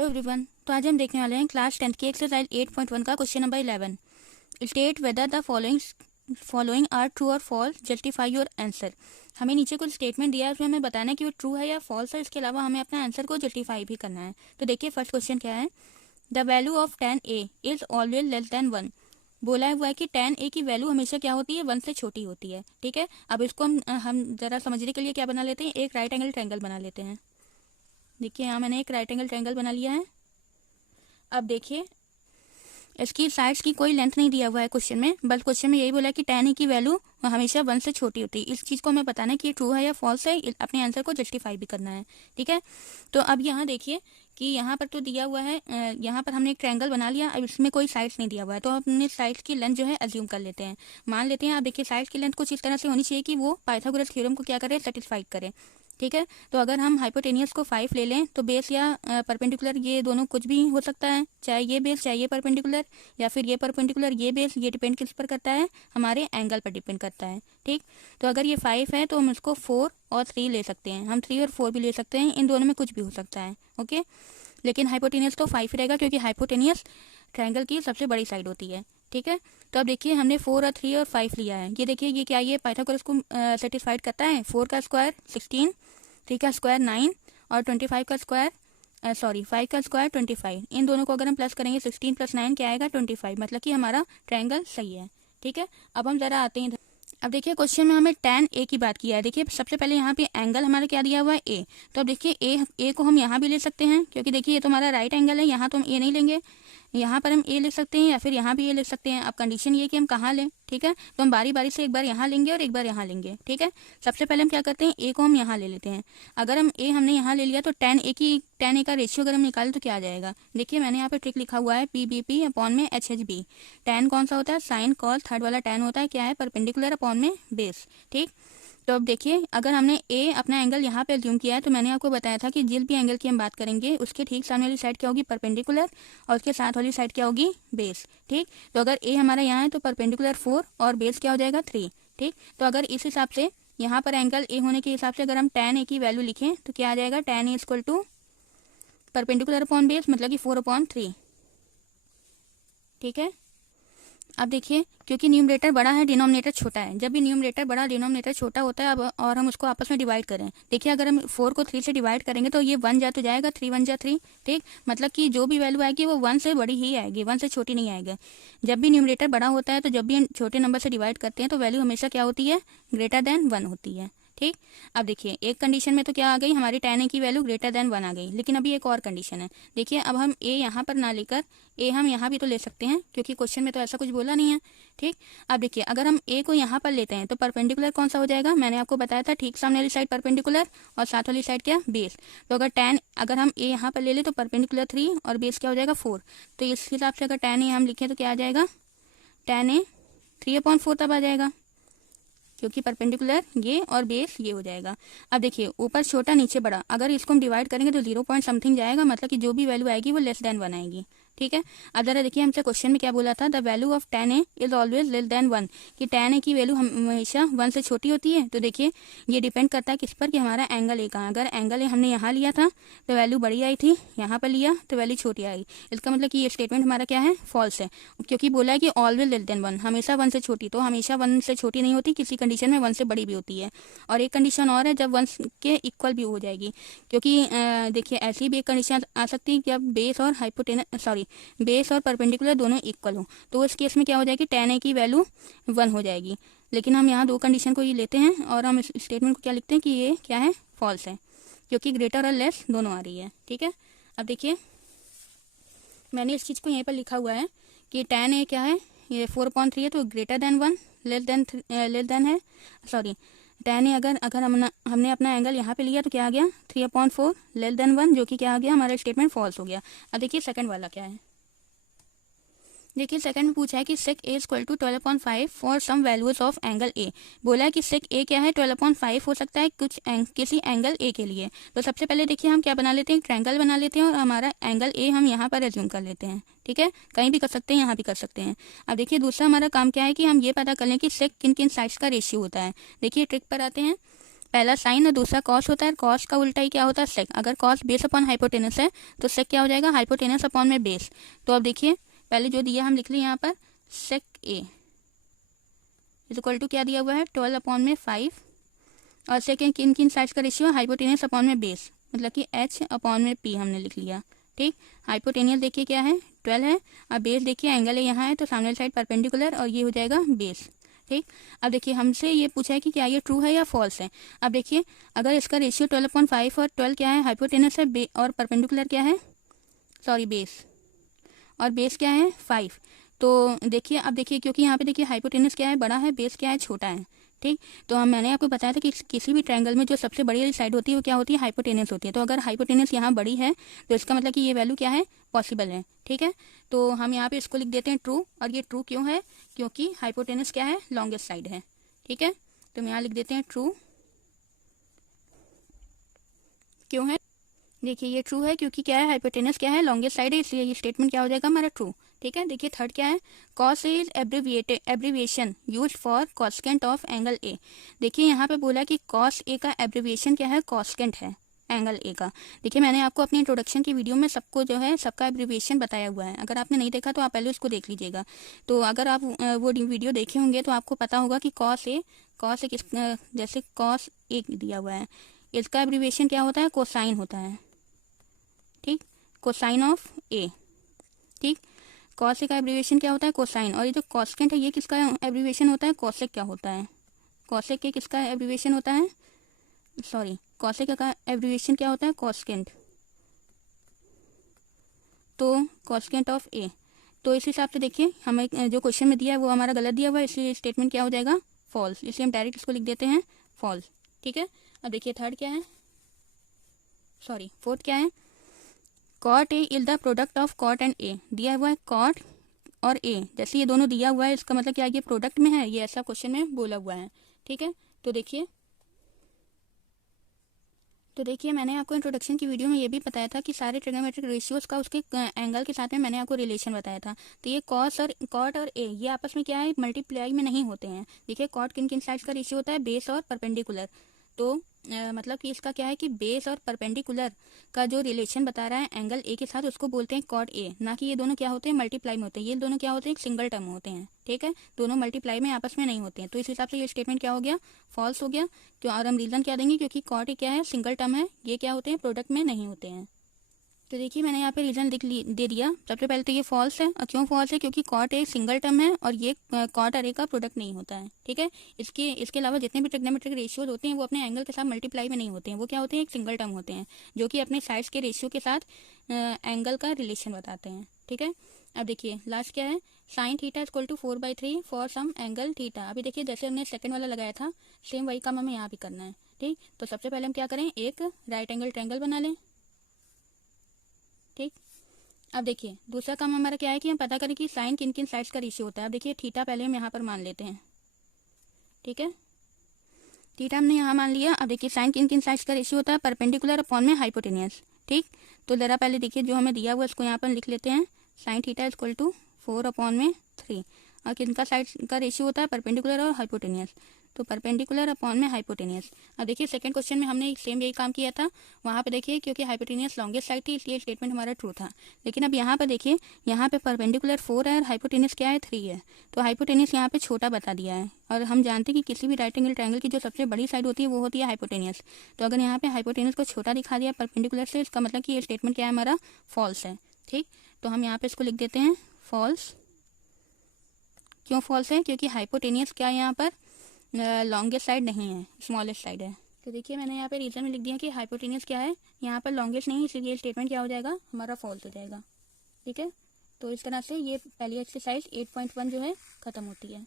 Hello everyone. तो आज हम देखने वाले हैं क्लास 10 की एक्सरसाइज 8.1 का question number 11। State whether the following are true और फॉल्स, जस्टिफाई योर आंसर। हमें नीचे कुछ स्टेटमेंट दिया है, उसमें हमें बताना है कि वो ट्रू है या फॉल्स है। इसके अलावा हमें अपना आंसर को जस्टिफाई भी करना है। तो देखिए फर्स्ट क्वेश्चन क्या है। The value of 10a is always less than 1। बोला हुआ है कि 10a की वैल्यू हमेशा क्या होती है, 1 से छोटी होती है। ठीक है, अब इसको हम जरा समझने के लिए क्या बना लेते हैं, एक राइट एंगल ट्रायंगल बना लेते हैं। देखिए यहाँ मैंने एक राइट एंगल ट्रायंगल बना लिया है। अब देखिए इसकी साइड्स की कोई लेंथ नहीं दिया हुआ है क्वेश्चन में, बस क्वेश्चन में यही बोला है कि 10a की वैल्यू हमेशा 1 से छोटी होती है। इस चीज़ को हमें बताना है कि ट्रू है या फॉल्स है, अपने आंसर को जस्टिफाई भी करना है। ठीक है, तो अब यहाँ देखिए कि यहाँ पर तो दिया हुआ है, यहाँ पर हमने एक ट्रायंगल बना लिया। अब इसमें कोई साइड्स नहीं दिया हुआ है, तो अपने साइड्स की लेंथ जो है अज्यूम कर लेते हैं, मान लेते हैं। अब देखिए साइड्स की लेंथ कुछ इस तरह से होनी चाहिए कि वो पाइथागोरस थ्योरम को क्या करे, सेटिस्फाई करे। ठीक है, तो अगर हम हाइपोटेनियस को 5 ले लें तो बेस या परपेंडिकुलर ये दोनों कुछ भी हो सकता है, चाहे ये बेस चाहे ये परपेंडिकुलर, या फिर ये परपेंडिकुलर ये बेस। ये डिपेंड किस पर करता है, हमारे एंगल पर डिपेंड करता है। ठीक, तो अगर ये 5 है तो हम इसको 4 और 3 ले सकते हैं, हम 3 और 4 भी ले सकते हैं, इन दोनों में कुछ भी हो सकता है। ओके, लेकिन हाइपोटेनियस तो 5 रहेगा क्योंकि हाइपोटेनियस ट्रायंगल की सबसे बड़ी साइड होती है। ठीक है, तो अब देखिए हमने 4 और 3 और 5 लिया है। ये देखिए ये क्या, ये पाइथागोरस को सेटिस्फाइड करता है। 4 का स्क्वायर 16, 3 का स्क्वायर 9 और 25 का स्क्वायर 5 का स्क्वायर 25। इन दोनों को अगर हम प्लस करेंगे 16 + 9 क्या आएगा 25, मतलब कि हमारा ट्रायंगल सही है। ठीक है, अब हम जरा आते हैं। अब देखिए क्वेश्चन में हमें tan a की बात किया है। देखिए सबसे पहले यहाँ पे एंगल हमारा क्या दिया हुआ है, a। तो अब देखिए a को हम यहाँ भी ले सकते हैं, क्योंकि देखिए ये तो हमारा राइट एंगल है। यहाँ तो हम a नहीं लेंगे, यहाँ पर हम a लिख सकते हैं या फिर यहाँ भी a लिख सकते हैं। अब कंडीशन ये कि हम कहाँ लें। ठीक है, तो हम बारी बारी से एक बार यहाँ लेंगे और एक बार यहाँ लेंगे। ठीक है, सबसे पहले हम क्या करते हैं, a को हम यहाँ ले लेते हैं। अगर हम हमने यहाँ ले लिया तो tan a का रेशियो अगर हम निकालें तो क्या आ जाएगा। देखिए मैंने यहाँ पे ट्रिक लिखा हुआ है, PBP अपॉन में HHB। tan कौन सा होता है, साइन कॉस, थर्ड वाला tan होता है क्या है, परपेंडिकुलर अपॉन में बेस। ठीक, तो अब देखिए अगर हमने a अपना एंगल यहाँ पे अज्यूम किया है, तो मैंने आपको बताया था कि जिस भी एंगल की हम बात करेंगे उसके ठीक सामने वाली साइड क्या होगी, परपेंडिकुलर, और उसके साथ वाली साइड क्या होगी, बेस। ठीक, तो अगर a हमारा यहाँ है तो परपेंडिकुलर 4 और बेस क्या हो जाएगा 3। ठीक, तो अगर इस हिसाब से यहाँ पर एंगल a होने के हिसाब से अगर हम tan a की वैल्यू लिखें तो क्या आ जाएगा, tan a = perpendicular upon base, मतलब कि 4/3। ठीक है, अब देखिए क्योंकि न्यूमरेटर बड़ा है डिनोमिनेटर छोटा है, जब भी न्यूमरेटर बड़ा डिनोमिनेटर छोटा होता है अब और हम उसको आपस में डिवाइड करें, देखिए अगर हम 4 को 3 से डिवाइड करेंगे तो ये 1 जा तो जाएगा, 3 1 जा 3। ठीक, मतलब कि जो भी वैल्यू आएगी वो 1 से बड़ी ही आएगी, 1 से छोटी नहीं आएगी। जब भी न्यूमरेटर बड़ा होता है तो जब भी हम छोटे नंबर से डिवाइड करते हैं तो वैल्यू हमेशा क्या होती है, >1 होती है। ठीक, अब देखिए एक कंडीशन में तो क्या आ गई, हमारी tan a की वैल्यू >1 आ गई, लेकिन अभी एक और कंडीशन है। देखिए अब हम a यहाँ पर ना लेकर a हम यहाँ भी तो ले सकते हैं, क्योंकि क्वेश्चन में तो ऐसा कुछ बोला नहीं है। ठीक, अब देखिए अगर हम a को यहाँ पर लेते हैं तो परपेंडिकुलर कौन सा हो जाएगा, मैंने आपको बताया था ठीक सामने वाली साइड परपेंडिकुलर और साथ वाली साइड क्या, बेस। तो अगर हम a यहाँ पर ले लें तो परपेंडिकुलर 3 और बेस क्या हो जाएगा 4। तो इस हिसाब से अगर tan a हम लिखें तो क्या आ जाएगा, tan a 3/4 तब आ जाएगा, क्योंकि परपेंडिकुलर ये और बेस ये हो जाएगा। अब देखिए ऊपर छोटा नीचे बड़ा, अगर इसको हम डिवाइड करेंगे तो 0 पॉइंट समथिंग जाएगा, मतलब कि जो भी वैल्यू आएगी वो <1 आएगी। ठीक है, अब जरा देखिए हमसे क्वेश्चन में क्या बोला था, the value of tan a is always <1, कि tan a की वैल्यू हमेशा 1 से छोटी होती है। तो देखिए ये डिपेंड करता है किस पर, कि हमारा एंगल a कहाँ। अगर एंगल a हमने यहाँ लिया था तो वैल्यू बड़ी आई थी, यहाँ पर लिया तो वैल्यू छोटी आई। इसका मतलब कि ये स्टेटमेंट हमारा क्या है, फॉल्स है, क्योंकि बोला है कि ऑलवेज <1, हमेशा 1 से छोटी। तो हमेशा 1 से छोटी नहीं होती, किसी कंडीशन में 1 से बड़ी भी होती है। और एक कंडीशन और है, जब 1 के इक्वल भी हो जाएगी, क्योंकि देखिए ऐसी भी एक कंडीशन आ सकती है जब बेस और परपेंडिकुलर दोनों इक्वल हो, तो उस केस में क्या हो जाएगी, tan a की वैल्यू 1 हो जाएगी। लेकिन हम यहाँ दो कंडीशन को ये लेते हैं और हम इस स्टेटमेंट को क्या लिखते हैं कि ये क्या है, फॉल्स है, क्योंकि ग्रेटर और लेस दोनों आ रही है। ठीक है, अब देखिए मैंने इस चीज़ को यहीं पर लिखा हुआ है कि tan a क्या है, ये 4/3 है, तो >1 लेस देन है, tan a अगर हमने अपना एंगल यहाँ पे लिया तो क्या आ गया, 3/4 <1, जो कि क्या आ गया, हमारा स्टेटमेंट फॉल्स हो गया। अब देखिए सेकंड वाला क्या है। देखिए सेकंड में पूछा है कि sec a = 12/5 for some values of angle a। बोला है कि sec a क्या है, 12/5 हो सकता है किसी एंगल a के लिए। तो सबसे पहले देखिए हम क्या बना लेते हैं, ट्रायंगल बना लेते हैं और हमारा एंगल a हम यहाँ पर एज्यूम कर लेते हैं। ठीक है, कहीं भी कर सकते हैं, यहाँ भी कर सकते हैं। अब देखिए दूसरा हमारा काम क्या है कि हम ये पता कर लें कि sec किन किन साइड्स का रेशियो होता है। देखिए ट्रिक पर आते हैं। पहला साइन और दूसरा कॉस होता है। कॉस का उल्टा ही क्या होता है, सेक। अगर कॉस बेस अपॉन हाइपोटेनस है तो सेक क्या हो जाएगा, हाइपोटेनस अपॉन में बेस। तो अब देखिए पहले जो दिया हम लिख लें यहाँ पर, सेक ए इज इक्वल टू क्या दिया हुआ है, 12 अपॉन में 5, और सेक किन किन साइड्स का रेशियो, हाइपोटेनस अपॉन में बेस, मतलब कि h अपॉन में p हमने लिख लिया। ठीक, हाइपोटेनियस देखिए क्या है, 12 है, और बेस देखिए एंगल है यहाँ है तो सामने साइड परपेंडिकुलर, और ये हो जाएगा बेस। ठीक, अब देखिए हमसे ये पूछा है कि क्या ये ट्रू है या फॉल्स है। अब देखिए अगर इसका रेशियो 12/5 और 12 क्या है, हाइपोटेनस है, और परपेंडिकुलर क्या है, सॉरी बेस, और बेस क्या है 5। तो देखिए अब देखिए क्योंकि यहाँ पे देखिए हाइपोटेनस क्या है, बड़ा है, बेस क्या है, छोटा है। ठीक, तो मैंने आपको बताया था कि किसी भी ट्रायंगल में जो सबसे बड़ी वाली साइड होती है वो क्या होती है, हाइपोटेनस होती है। तो अगर हाइपोटेनस यहाँ बड़ी है तो इसका मतलब कि ये वैल्यू क्या है, पॉसिबल है। ठीक है, तो हम यहाँ पे इसको लिख देते हैं ट्रू, और ये ट्रू क्यों है, क्योंकि हाइपोटेनस क्या है, लॉन्गेस्ट साइड है। ठीक है, तो हम यहाँ लिख देते हैं ट्रू, क्यों है, देखिए ये ट्रू है क्योंकि क्या है, हाइपोटेनस क्या है, लॉन्गेस्ट साइड है, इसलिए ये स्टेटमेंट क्या हो जाएगा हमारा ट्रू। ठीक है, देखिए थर्ड क्या है, cos is abbreviation used for cosecant of angle A. देखिए यहाँ पे बोला कि कॉस ए का एब्रीविएशन क्या है, कॉस्केंट है एंगल ए का। देखिए मैंने आपको अपनी इंट्रोडक्शन की वीडियो में सबको जो है सबका एब्रीविएशन बताया हुआ है, अगर आपने नहीं देखा तो आप पहले उसको देख लीजिएगा। तो अगर आप वो वीडियो देखे होंगे तो आपको पता होगा कि कॉस ए किस, जैसे कॉस ए दिया हुआ है, इसका एब्रीविएशन क्या होता है, कोसाइन होता है। ठीक, कोसाइन ऑफ ए। ठीक, कॉस ए का एब्रीविएशन क्या होता है, कोसाइन, और ये जो कॉस्केंट है ये किसका एब्रीविएशन होता है, कॉसेक क्या होता है, कॉसेक के किसका एब्रीविएशन होता है, सॉरी कॉसेक का एब्रीविएशन क्या होता है, कॉस्केंट, तो कॉस्केंट ऑफ ए। तो इस हिसाब से देखिए हमें जो क्वेश्चन में दिया है वो हमारा गलत दिया हुआ है, इसलिए स्टेटमेंट क्या हो जाएगा, फॉल्स, इसलिए हम डायरेक्ट इसको लिख देते हैं फॉल्स। ठीक है, अब देखिए थर्ड क्या है, सॉरी फोर्थ क्या है, cot A is the product of cot and A. दिया हुआ है कॉट और ए, जैसे ये दोनों दिया हुआ है इसका मतलब क्या, ये प्रोडक्ट में है, ये ऐसा क्वेश्चन में बोला हुआ है। ठीक है, तो देखिए मैंने आपको इंट्रोडक्शन की वीडियो में ये भी बताया था कि सारे ट्रिग्नोमेट्रिक रेशियोज का उसके एंगल के साथ में मैंने आपको रिलेशन बताया था। तो ये कॉट और ए ये आपस में क्या है, मल्टीप्लाई में नहीं होते हैं। देखिए कॉट किन किन साइड्स का रेशियो होता है, बेस और परपेंडिकुलर। तो मतलब कि इसका क्या है कि बेस और परपेंडिकुलर का जो रिलेशन बता रहा है एंगल ए के साथ, उसको बोलते हैं कॉट ए, ना कि ये दोनों क्या होते हैं, मल्टीप्लाई में होते हैं। ये दोनों क्या होते हैं, एक सिंगल टर्म होते हैं। ठीक है, दोनों मल्टीप्लाई में आपस में नहीं होते हैं। तो इस हिसाब से ये स्टेटमेंट क्या हो गया, फॉल्स हो गया। तो और हम रीजन क्या देंगे, क्योंकि कॉट ए क्या है, सिंगल टर्म है, ये क्या होते हैं, प्रोडक्ट में नहीं होते हैं। तो देखिए मैंने यहाँ पे रीजन दे दिया। सबसे पहले तो ये फॉल्स है, और क्यों फॉल्स है, क्योंकि कॉट एक सिंगल टर्म है और ये कॉट अरे का प्रोडक्ट नहीं होता है। ठीक है, इसके अलावा जितने भी ट्रिग्नोमेट्रिक रेशियोज होते हैं वो अपने एंगल के साथ मल्टीप्लाई में नहीं होते हैं, वो क्या होते हैं, एक सिंगल टर्म होते हैं, जो कि अपने साइड्स के रेशियो के साथ एंगल का रिलेशन बताते हैं। ठीक है, अब देखिए लास्ट क्या है, sine theta equal to 4/3 for some angle theta. अभी देखिए जैसे हमने सेकंड वाला लगाया था, सेम वही काम हमें यहाँ भी करना है। ठीक, तो सबसे पहले हम क्या करें, एक राइट एंगल ट्रायंगल बना लें। ठीक, अब देखिए दूसरा काम हमारा क्या है कि हम पता करें कि साइन किन किन साइड्स का रेशियो होता है। अब देखिए थीटा पहले हम यहाँ पर मान लेते हैं। ठीक है, थीटा हमने यहाँ मान लिया। अब देखिए साइन किन किन साइड्स का रेशियो होता है, परपेंडिकुलर अपॉन में हाइपोटेनियस। ठीक, तो जरा पहले देखिए जो हमें दिया हुआ है इसको यहाँ पर लिख लेते हैं, साइन थीटा इक्वल टू 4/3, और किनका साइड का रेशियो होता है, परपेंडिकुलर और हाइपोटेनियस, तो परपेंडिकुलर अपॉन में हाइपोटेनियस। अब देखिए सेकंड क्वेश्चन में हमने सेम यही काम किया था, वहाँ पे देखिए क्योंकि हाइपोटेनियस लॉन्गेस्ट साइड थी इसलिए स्टेटमेंट हमारा ट्रू था। लेकिन अब यहाँ पर देखिए, यहाँ पे परपेंडिकुलर 4 है और हाइपोटेनियस क्या है, 3 है, तो हाइपोटेनियस यहाँ पे छोटा बता दिया है। और हम जानते हैं कि किसी भी राइट एंगल ट्रायंगल की जो सबसे बड़ी साइड होती है वो होती है हाइपोटेनियस। तो अगर यहाँ पे हाइपोटेनियस को छोटा दिखा दिया परपेंडिकुलर से, इसका मतलब कि ये स्टेटमेंट क्या है, हमारा फॉल्स है। ठीक, तो हम यहाँ पे इसको लिख देते हैं फॉल्स। क्यों फॉल्स है, क्योंकि हाइपोटेनियस क्या है, यहाँ पर लॉन्गेस्ट साइड नहीं है, स्मॉलेस्ट साइड है। तो देखिए मैंने यहाँ पे रीजन में लिख दिया कि हाइपोटेनियस क्या है, यहाँ पर लॉन्गेस्ट नहीं है, इसलिए स्टेटमेंट क्या हो जाएगा, हमारा फॉल्स हो जाएगा। ठीक है, तो इस तरह से ये पहली एक्सरसाइज 8.1 जो है ख़त्म होती है।